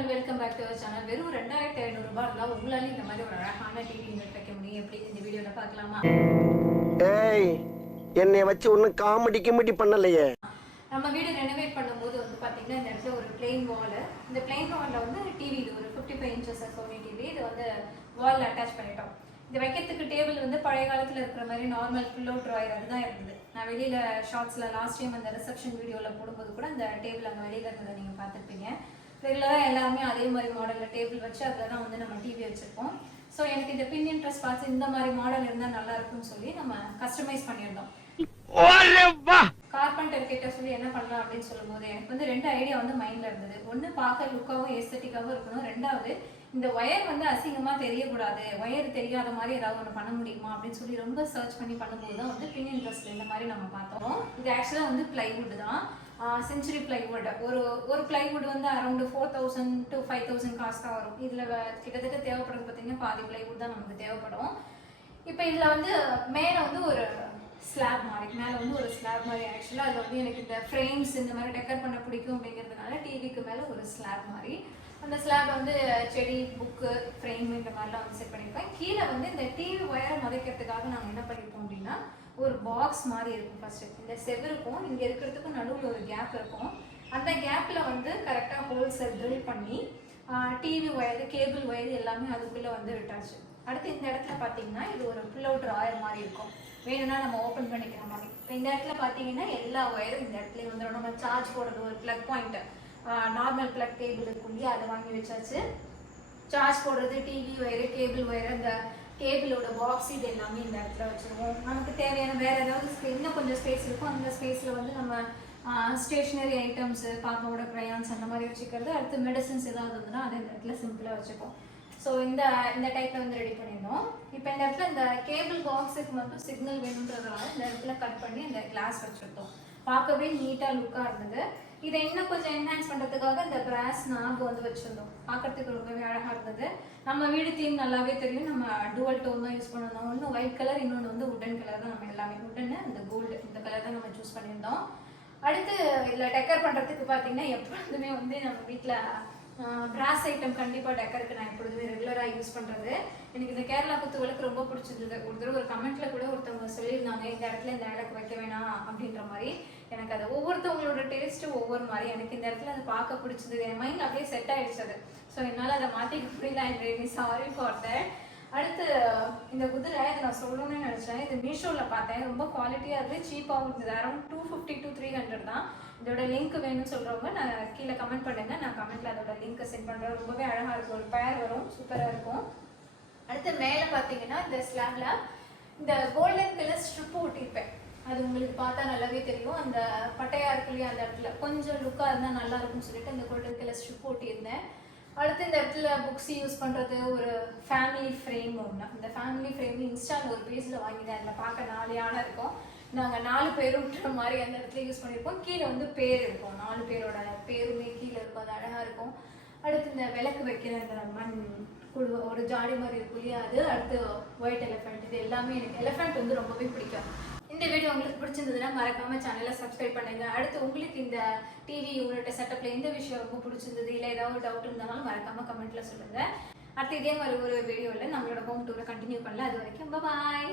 And welcome back to our channel. வெறும் 2500 ரூபாய் இருந்தால் உங்களால இந்த மாதிரி ஒரு அழகான டிவி யூனிட் வைக்க முடியும். எப்படி இந்த வீடியோவில் பார்க்கலாமா? ஏய், என்னைய வச்சு ஒன்றும் காமெடி பண்ணலையே. நம்ம வீடு ரெனோவேட் பண்ணும்போது வந்து பார்த்தீங்கன்னா இந்த இடத்துல ஒரு பிளெயின் வால், இந்த பிளெயின் வாலில் வந்து டிவி, இது ஒரு 55 இன்ச்சஸ் சோனி டிவி, இது வந்து வாலில் அட்டாச் பண்ணிட்டோம். இது வைக்கிறதுக்கு டேபிள் வந்து பழைய காலத்தில் இருக்கிற மாதிரி நார்மல் ஃபுல் அவுட் ட்ராயர் அதுதான் இருந்தது. நான் வெளியில் ஷார்ட்ஸில் லாஸ்ட் டைம் அந்த ரிசப்ஷன் வீடியோவில் போடும்போது கூட அந்த டேபிள் அங்கே வெளியில் இருந்ததை நீங்கள் பார்த்துருப்பீங்க. ரெகுலராக எல்லாருமே அதே மாதிரி மாடலில் டேபிள் வச்சு அதில் தான் வந்து நம்ம டிவி வச்சுருப்போம். ஸோ எனக்கு இந்த பின்இன்ட்ரெஸ்ட் பார்த்து இந்த மாதிரி மாடல் இருந்தால் நல்லா இருக்கும்னு சொல்லி நம்ம கஸ்டமைஸ் பண்ணியிருந்தோம். கார்பெண்டர் கிட்ட சொல்லி என்ன பண்ணலாம் அப்படின்னு சொல்லும்போது எனக்கு வந்து 2 ஐடியா வந்து மைண்டில் இருந்தது. ஒன்று, பார்க்க லுக்காகவும் எஸ்தட்டிக்காகவும் இருக்கணும். 2வது, இந்த ஒயர் வந்து அசிங்கமாக தெரியக்கூடாது, ஒயர் தெரியாத மாதிரி ஏதாவது ஒன்று பண்ண முடியுமா அப்படின்னு சொல்லி ரொம்ப சர்ச் பண்ணி பண்ணும்போது தான் வந்து பின்இன்ட்ரெஸ்ட் இந்த மாதிரி நம்ம பார்த்தோம். இது ஆக்சுவலாக வந்து பிளைவுட் தான், செஞ்சுரி பிளைவுட். ஒரு பிளைவுட் வந்து அரௌண்ட் 4000 to 5000 காஸ்ட் தான் வரும். இதில் கிட்டத்தட்ட தேவைப்படுறது பார்த்தீங்கன்னா பாதி பிளைவுட் தான் நமக்கு தேவைப்படும். இப்போ இதில் வந்து மேலே வந்து ஒரு ஸ்லாப் மாதிரி, மேலே வந்து ஒரு ஸ்லாப் மாதிரி. ஆக்சுவலாக அதில் வந்து எனக்கு இந்த ஃப்ரேம்ஸ் இந்த மாதிரி டெக்கர் பண்ண பிடிக்கும் அப்படிங்கிறதுனால டிவிக்கு மேலே ஒரு ஸ்லாப் மாதிரி, அந்த ஸ்லாப் வந்து செடி, புக்கு, ஃப்ரேம் இந்த மாதிரிலாம் வந்து செட் பண்ணியிருப்பேன். கீழே வந்து இந்த டிவி ஒயரை மறைக்கிறதுக்காக நாங்கள் என்ன பண்ணியிருப்போம் அப்படின்னா ஒரு பாக்ஸ் மாதிரி இருக்கும். ஃபர்ஸ்ட் இந்த செவருக்கும் இங்கே இருக்கிறதுக்கும் நடுவில் ஒரு கேப் இருக்கும். அந்த கேப்பில் வந்து கரெக்டாக ஹோல்ஸை ட்ரில் பண்ணி டிவி ஒயரு, கேபிள் ஒயரு எல்லாமே அதுக்குள்ளே வந்து விட்டாச்சு. அடுத்து இந்த இடத்துல பார்த்தீங்கன்னா இது ஒரு ஃபுல் அவுட் ட்ராயர் மாதிரி இருக்கும், வேணும்னா நம்ம ஓப்பன் பண்ணிக்கிற மாதிரி. இப்போ இந்த இடத்துல பார்த்தீங்கன்னா எல்லா ஒயரும் இந்த இடத்துல வந்துடும். நம்ம சார்ஜ் போடுறது ஒரு plug point, normal plug table இருக்கும் இல்லையா, அதை வாங்கி வச்சாச்சு. சார்ஜ் போடுறது, டிவி ஒயரு, கேபிள் ஒயரு, இந்த கேபிளோட பாக்ஸ் இது எல்லாமே இந்த இடத்துல வச்சுருவோம். நமக்கு தேவையான வேறு ஏதாவது இன்னும் கொஞ்சம் ஸ்பேஸ் இருக்கும், அந்த ஸ்பேஸில் வந்து நம்ம ஸ்டேஷ்னரி ஐட்டம்ஸு, பாப்பாவோட க்ரையான்ஸ் அந்த மாதிரி வச்சுக்கிறது. அடுத்து மெடிசன்ஸ் ஏதாவது இருந்ததுன்னா அதை இந்த இடத்துல சிம்பிளாக வச்சுப்போம். ஸோ இந்த டைப்பில் வந்து ரெடி பண்ணியிருந்தோம். இப்போ இந்த இடத்துல இந்த கேபிள் பாக்ஸுக்கு மட்டும் சிக்னல் வேணுன்றதுனால இந்த இடத்துல கட் பண்ணி இந்த கிளாஸ் வச்சுருந்தோம். பார்க்கவே நீட்டாக லுக்காக இருந்தது. இதை இன்னும் கொஞ்சம் என்ஹான்ஸ் பண்ணுறதுக்காக இந்த பிராஸ் நாப் வந்து வச்சுருந்தோம். பார்க்கறதுக்கு ரொம்பவே அழகாக இருந்தது. நம்ம வீடு தீம் நல்லாவே தெரியும், நம்ம டுவல் டோன் தான் யூஸ் பண்ணியிருந்தோம். ஒன்று ஒயிட் கலர், இன்னொன்று வந்து உட்டன் கலர் தான். நம்ம எல்லாமே உட்டன்னு இந்த கோல்டு இந்த கலர் தான் நம்ம சூஸ் பண்ணியிருந்தோம். அடுத்து இதில் டெக்கர் பண்ணுறதுக்கு பார்த்தீங்கன்னா எப்பொழுதுமே வந்து நம்ம வீட்டில் பிராஸ் ஐட்டம் கண்டிப்பாக டெக்கருக்கு நான் எப்பொழுதுமே ரெகுலராக யூஸ் பண்ணுறது. எனக்கு இந்த கேரளா குத்து விளக்கு ரொம்ப பிடிச்சிருந்தது. ஒரு தடவை ஒரு கமெண்ட்டில் கூட ஒருத்தவங்க சொல்லியிருந்தாங்க, இந்த இடத்துல இந்த விளக்கு வைக்க வேணாம் அப்படின்ற மாதிரி. எனக்கு அது ஒவ்வொருத்தவங்களோட டேஸ்ட்டு ஒவ்வொரு மாதிரி. எனக்கு இந்த இடத்துல அதை பார்க்க பிடிச்சது, என் மைண்ட் அப்படியே செட் ஆகிடுச்சது. ஸோ என்னால் அதை மாற்றிக்க முடியல. I'm really sorry for that. அடுத்து இந்த குதிரை இதை நான் சொல்லணும்னு நினச்சேன். இது மீஷோவில் பார்த்தேன், ரொம்ப குவாலிட்டியாக இருக்குது, சீப்பாகவும் இருந்தது. அரௌண்ட் 250 to 300 தான். இதோட லிங்க் வேணும்னு சொல்கிறவங்க நான் கீழே கமெண்ட் பண்ணுங்கள், நான் கமெண்ட்டில் அதோட லிங்க்கை சென்ட் பண்ணுறேன். ரொம்பவே அழகாக இருக்கும், ஒரு பேர் வரும், சூப்பராக இருக்கும். அடுத்து மேலே பார்த்தீங்கன்னா இந்த ஸ்லாப்ல இந்த கோல்டன் கலர் ஸ்ட்ரிப் ஒட்டியிருப்பேன். அது உங்களுக்கு பார்த்தா நல்லாவே தெரியும். அந்த பட்டையாக இருக்கு இல்லையா, அந்த இடத்துல கொஞ்சம் லுக்காக இருந்தால் நல்லா இருக்கும்னு சொல்லிட்டு அந்த கோல்டன் கலர் ஸ்ட்ரிப் ஒட்டியிருந்தேன். அடுத்து இந்த இடத்துல புக்ஸ் யூஸ் பண்ணுறது ஒரு ஃபேமிலி ஃப்ரேம் ஒன்று. இந்த ஃபேமிலி ஃப்ரேம் இன்ஸ்டாவில் ஒரு பேஜில் வாங்கினேன். அதில் பார்க்க 4 யானை இருக்கும். நாங்கள் 4 பேருன்ற மாதிரி அந்த இடத்துல யூஸ் பண்ணியிருப்போம். கீழே வந்து பேர் இருக்கும், 4 பேரோட பேருமே கீழே இருக்கும், அது அழகாக இருக்கும். அடுத்து இந்த விளக்கு வைக்கிற இந்த மண் குழு ஒரு ஜாடி மாதிரி இருக்கும் இல்லையா, அது. அடுத்து ஒயிட் எலிஃபெண்ட், இது எல்லாமே எனக்கு எலிஃபெண்ட் வந்து ரொம்பவே பிடிக்கும். இந்த வீடியோ உங்களுக்கு பிடிச்சிருந்ததுன்னா மறக்காம சேனலை சப்ஸ்கிரைப் பண்ணுங்க. அடுத்து உங்களுக்கு இந்த டிவி யூனிட் செட்டப்ல எந்த விஷயம் ரொம்ப பிடிச்சிருந்தது, இல்லை ஏதாவது டவுட் இருந்தாலும் மறக்காம கமெண்ட்ல சொல்லுங்க. அடுத்து இதே மாதிரி ஒரு வீடியோவில் நம்மளோட ஹோம் டூரை கண்டினியூ பண்ணலாம். அது வரைக்கும் பாய்.